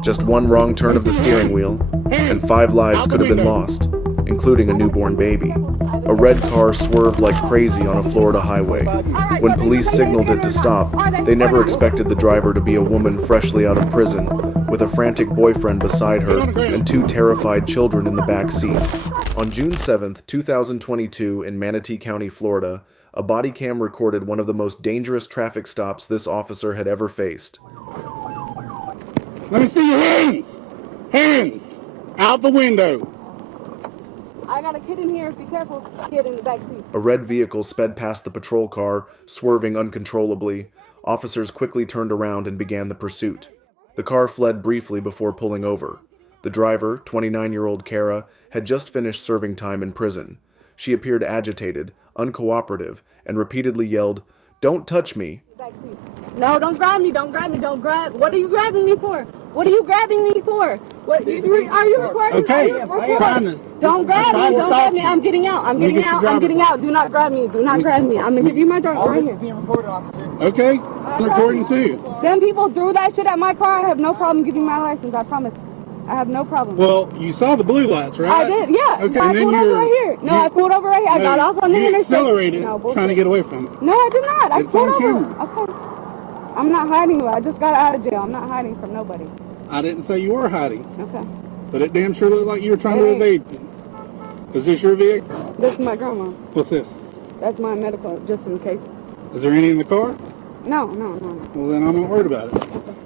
Just one wrong turn of the steering wheel, and 5 lives could have been lost, including a newborn baby. A red car swerved like crazy on a Florida highway. When police signaled it to stop, they never expected the driver to be a woman freshly out of prison, with a frantic boyfriend beside her and 2 terrified children in the back seat. On June 7, 2022, in Manatee County, Florida, a body cam recorded one of the most dangerous traffic stops this officer had ever faced. Let me see your hands! Hands! Out the window! I got a kid in here. Be careful. Kid in the back seat. A red vehicle sped past the patrol car, swerving uncontrollably. Officers quickly turned around and began the pursuit. The car fled briefly before pulling over. The driver, 29-year-old Kara, had just finished serving time in prison. She appeared agitated, uncooperative, and repeatedly yelled, "Don't touch me." No, don't grab me. Don't grab me. Don't grab. What are you grabbing me for? What are you grabbing me for? What are you recording? Okay, Don't grab me. Don't grab me. I'm getting out. I'm getting out. I'm getting out. Do not grab me. Do not grab me. I'm gonna give you my driver right here. Being recorded, officer. Okay, I'm recording too. Them people threw that shit at my car. I have no problem giving my license. I promise. I have no problem. Well, you saw the blue lights, right? I did, yeah. Okay, I and then pulled over right here. No, I pulled over right here. I got off on the You interstate. accelerated, No, trying to get away from it. No, I did not. I It's pulled on over. camera. Okay. I'm not hiding you. I just got out of jail. I'm not hiding from nobody. I didn't say you were hiding, Okay. but it damn sure looked like you were trying to evade me. Is this your vehicle? This is my grandma's. What's this? That's my medical, just in case. Is there any in the car? No. Well, then I'm not worried about it.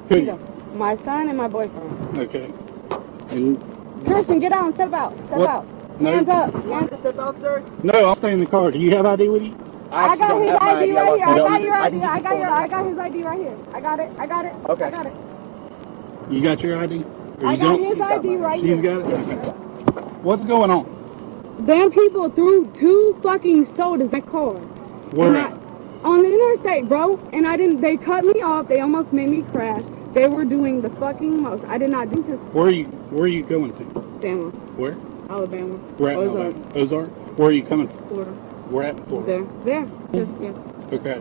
Who you? My son and my boyfriend. Okay. And Christian, get out and step out. Step What? out. No. Hands up. Hands up. Step out, sir. no, I'll stay in the car. Do you have ID with you? I got his ID right here. I got your ID. I I got his ID right here. I got it. Okay. I got it. You got your ID? Or I you got don't? his ID right here. She's got it? Okay. What's going on? Damn people threw 2 fucking sodas in the car. Where And at? on the interstate, bro. And they cut me off. They almost made me crash. They were doing the fucking most. I did not do this. Where are you going to? Alabama. Where? Alabama. We're at Ozark, Alabama. Ozark? Where are you coming from? Florida. We're at Florida. There. Yes. Okay.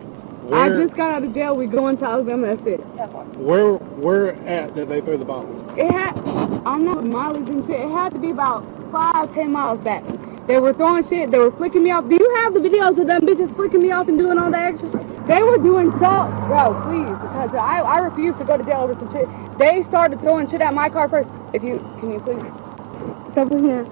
I Where, just got out of jail. We going to Alabama. That's it. where at did they throw the bottles? It had, I'm not mileage and shit. It had to be about 5-10 miles back. They were throwing shit. They were flicking me off. Do you have the videos of them bitches flicking me off and doing all that extra shit? They were doing so, bro, please, because I refuse to go to jail over some shit. They started throwing shit at my car first. Can you please? Step in here.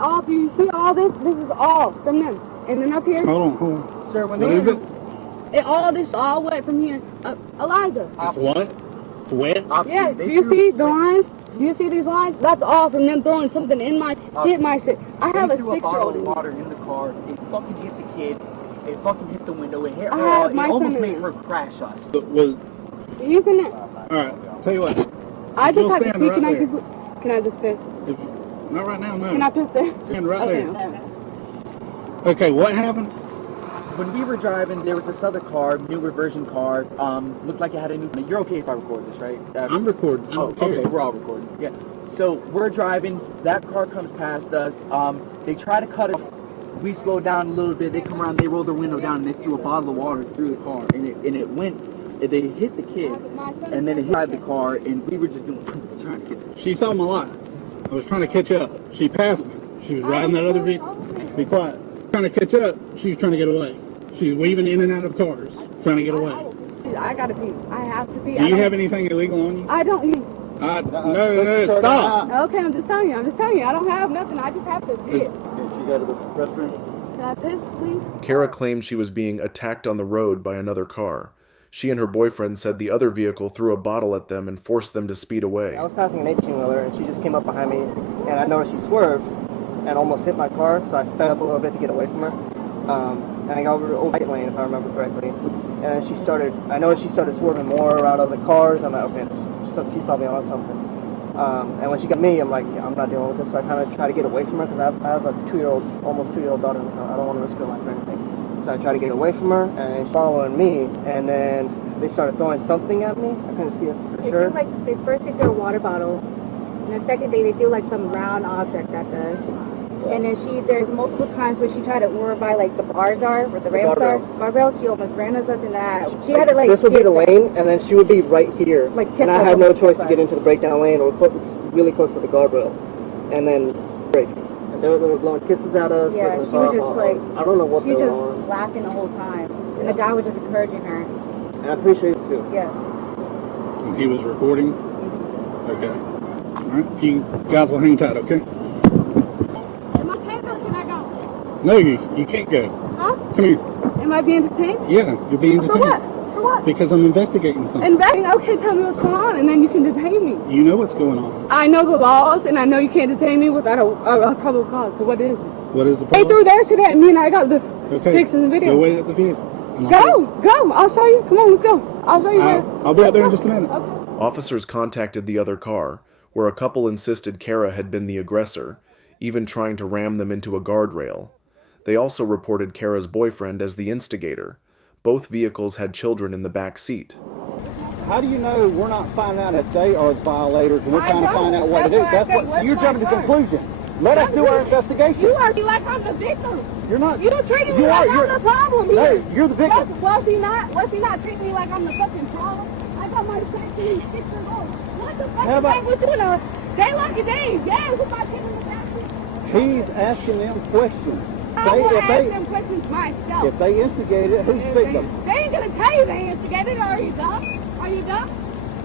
All of you see all this? This is all from them. And then up here, Hold on. Sir, when What is it? all wet from here. Eliza. It's what? It's wet? Yes, do you see the lines? Do you see these lines? That's all from them throwing something in hit my shit. I have a 6-year-old. bottle of water in the car. It fucking hit the kid. It fucking hit the window. It hit I her. have It my almost son in made it. her crash us. You can. Alright, tell you what. I just You'll have to stand speak. right Can I just piss? Not right now, no. Can I piss there? Stand right Okay. there. Okay, what happened? When we were driving, there was this other car, newer version car. Looked like it had a new. You're okay if I record this, right? I'm recording. Oh, okay, we're all recording. Yeah. So we're driving. That car comes past us. They try to cut us. We slow down a little bit. They come around. They roll their window down and they threw a bottle of water through the car. And it went. They hit the kid, and then it hit the car. And we were just trying to get. She saw my lights. I was trying to catch up. She passed me. She was riding that other vehicle. Be quiet. Trying to catch up. She was trying to get away. She was weaving in and out of cars, trying to get away. I gotta pee. I have to pee. Do you have anything illegal on you? I don't. No, stop. Okay, I'm just telling you. I don't have nothing. I just have to pee. You go to the restroom. Can I piss, please? Kara claimed she was being attacked on the road by another car. She and her boyfriend said the other vehicle threw a bottle at them and forced them to speed away. I was passing an 18-wheeler and she just came up behind me and I noticed she swerved and almost hit my car, so I sped up a little bit to get away from her. And I got over the right lane, if I remember correctly. And then I noticed she started swerving more around other cars. I'm like, okay, she's probably on something. And when she got me, I'm like, yeah, I'm not dealing with this. So I kind of try to get away from her because I have a almost 2-year-old daughter in the car. I don't want to risk her life or anything. So I try to get away from her, and she's following me, and then they started throwing something at me. I couldn't see it for sure. They first they threw a water bottle, and the second day they threw like some round object at us. And then there's multiple times where she tried to, where by like the bars are, where the rails are, guardrails, she almost ran us up in that. She had to like. This would be the lane, and then she would be right here. Like and I had no choice to get into the breakdown lane or really close to the guardrail. And then break. And they were blowing kisses at us. Yeah, she was just like. I don't know what she they was were just laughing the whole time. And the guy was just encouraging her. And I appreciate it too. Yeah. And he was recording? Okay. Alright, you guys will hang tight, okay? Am I paid or can I go? No, you can't go. Huh? Come here. Am I being detained? Yeah, you're being detained. For what? For what? Because I'm investigating something. Okay, tell me what's going on, and then you can detain me. You know what's going on. I know the laws, and I know you can't detain me without a probable cause. So what is it? What is the Hey, problem? through there to that, me and I got the Okay. pictures and videos. Go wait at the vehicle. Go! I'll show you. Come on, let's go. I'll show you where. I'll be out there in just a minute. Okay. Officers contacted the other car, where a couple insisted Kara had been the aggressor, even trying to ram them into a guardrail. They also reported Kara's boyfriend as the instigator. Both vehicles had children in the back seat. How do you know we're not finding out if they are violators and we're trying to find out what to do? That's what you're jumping to conclusions. Let us do our investigation. You are like I'm the victim. You're not. You treating me You like are. I'm the problem. No, you're the victim. Was he not treating me like I'm the fucking problem? I got my 16, 6 years old. What the fuck How is about- wrong with you now? They lucky days. Yeah, who my kid in the back seat? He's asking them questions. I will ask them questions myself. If they instigate it, who's victim? They ain't gonna tell you they instigated. Are you dumb? Are you dumb?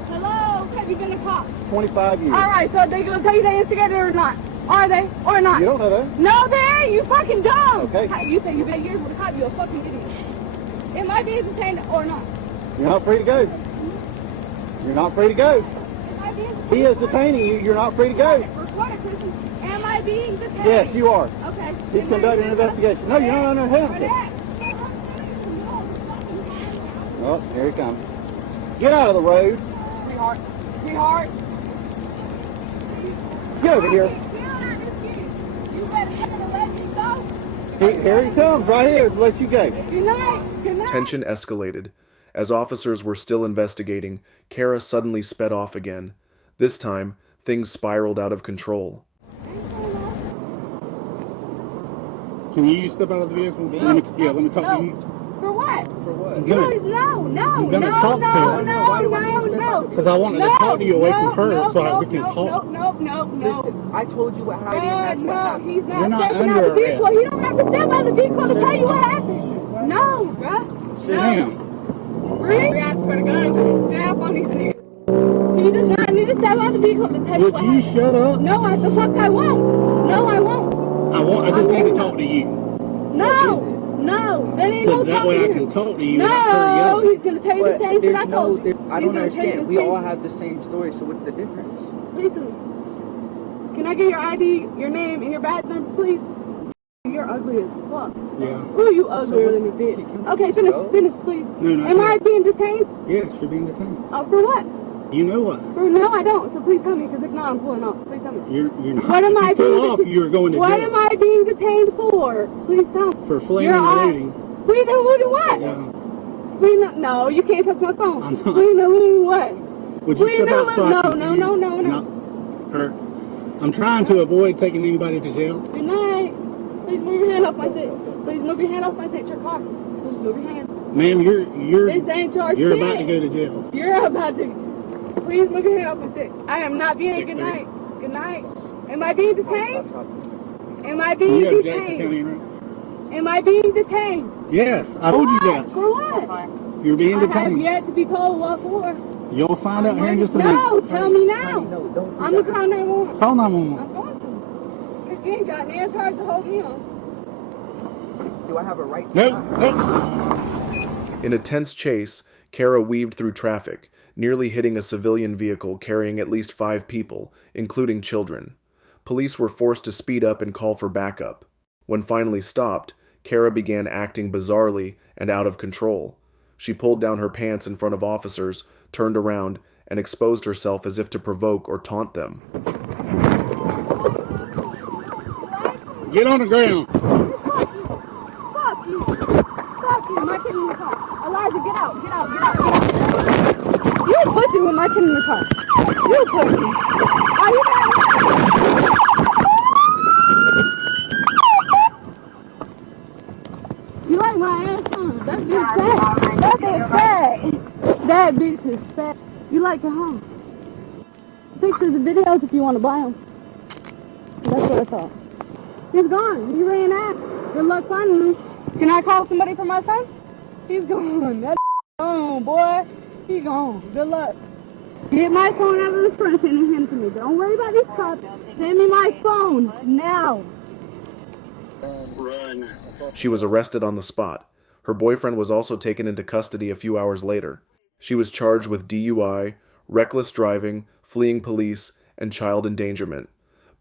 Hello? Have you been a cop? 25 years. All right, so they gonna tell you they instigated or not? Are they or not? You don't know that. No, they ain't. You fucking dumb. Okay. You say you've been years with a cop. You a fucking idiot. Am I being detained or not? You're not free to go. You're not free to go. Am I being detained? He is detaining you. You're not free to go. Record it, Christian. Am I being detained? Yes, you are. Okay. He's conducting an investigation. No, you're not under handcuffs. Oh, here he comes. Get out of the road. Sweetheart. Get over here. You better let me go. Here he comes, right here, to let you go. Good night. Good night. Tension escalated. As officers were still investigating, Kara suddenly sped off again. This time, things spiraled out of control. Can you step out of the vehicle? Let me talk to you. For what? For what? No. Because I wanted to talk to you away from her so we can talk. Listen, I told you what happened, and that's what happened. He's not You're not stepping under out of the vehicle. arrest. He don't have to step out of the vehicle to tell you what happened. No, bruh. Damn. Really? I swear to God, I'm going to snap on these niggas. He does not need to step out of the vehicle to tell you Would what you happened. shut up? No, the fuck I won't. No, I won't. I just need to talk to you. No, that ain't So no that way I talking. can talk to you without her No, yelling. he's going to tell you the same thing I told you. I He's don't gonna tell you understand. the We same all thing. have the same story, so what's the difference? Please, can I get your ID, your name, and your badge number, please? You're ugly as fuck. Yeah. Ooh, you uglier than a bitch. Okay, finish, please. No, Am I being detained? Yes, you're being detained. For what? You know what? No, I don't. So please tell me, because if not, I'm pulling off. Please tell me. You're not. What am if I you pull being off, you're going to What jail. am I being detained for? Please tell me. For fleeing You're and all- looting. Fleeing and looting what? Yeah. No, you can't touch my phone. I'm not. Fleeing and looting what? Would you Fleeing step and outside? looting. No. Her. I'm trying to avoid taking anybody to jail. Good night. Please move your hand off my shit. Please move your hand off my shit. Your car. Please move your hand. Ma'am, This ain't your you're shit. about to go to jail. You're about to. Please move your hand off my shit. I am not being. Good 6:30. night. Good night. Am I being detained? Am I You being have Jackson County detained? right? Am I being detained? Yes, I told you that. For what? You're being I have detained. yet to be told what for. You'll find out here in just a No, minute. tell me now. No, don't do I'm that. gonna call 911. Call 911. I'm going to. Because you ain't got no charge to hold me on. Do I have a right to Nope. In a tense chase, Kara weaved through traffic, nearly hitting a civilian vehicle carrying at least 5 people, including children. Police were forced to speed up and call for backup. When finally stopped, Kara began acting bizarrely and out of control. She pulled down her pants in front of officers, turned around, and exposed herself as if to provoke or taunt them. Get on the ground. Fuck you. Fuck you. My kid in the car. Elijah, get out. Get out. Get out. Get out. You a pussy with my kid in the car. You a pussy. Are you mad? You like it, huh? Pictures and videos if you want to buy them. That's what I thought. He's gone. He ran out. Good luck finding him. Can I call somebody for my son? He's gone. That's gone, boy. He's gone. Good luck. Get my phone out of the front and hand it to me. Don't worry about these cops. Send me my phone now. Run. She was arrested on the spot. Her boyfriend was also taken into custody a few hours later. She was charged with DUI, reckless driving, fleeing police, and child endangerment.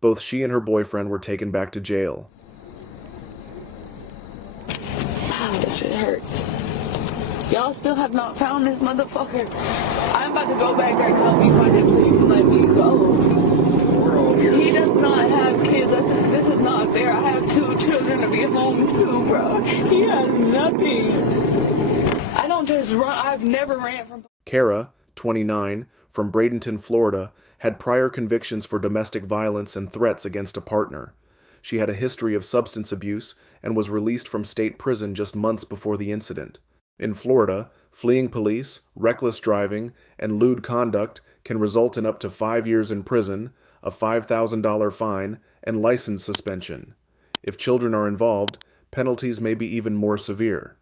Both she and her boyfriend were taken back to jail. That shit hurts. Y'all still have not found this motherfucker. I'm about to go back there and help you find him so you can let me go. We're all here. He does not have kids. This is not fair. I have 2 children to be home to, bro. He has nothing. I don't just run. I've never ran from... Kara, 29, from Bradenton, Florida, had prior convictions for domestic violence and threats against a partner. She had a history of substance abuse and was released from state prison just months before the incident. In Florida, fleeing police, reckless driving, and lewd conduct can result in up to 5 years in prison, a $5,000 fine, and license suspension. If children are involved, penalties may be even more severe.